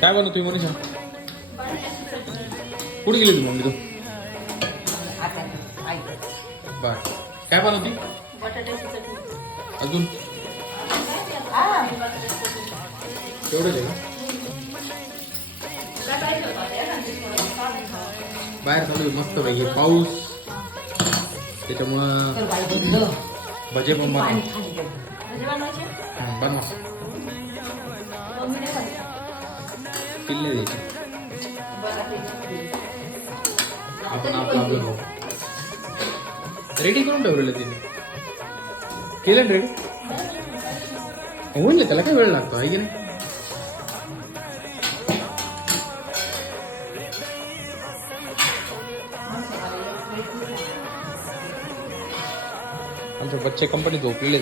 काय बनवतोय मनीषा? कुठे गेली तू मम्मी तू? बर काय बनवती? बटाट्याची चटणी. अजून तेवढंच आहे का? बाहेर चालू आहे मस्त पैकी पाऊस, त्याच्यामुळं भजे पण बनवा. बनवा किल्ले द्यायचे. आपण आपलं रेडी करून ठेवलेलं तिने. केलं रेडी होईल. त्याला काय वेळ लागतो आहे की नाही? आमचे बच्चे कंपनी झोपलेले.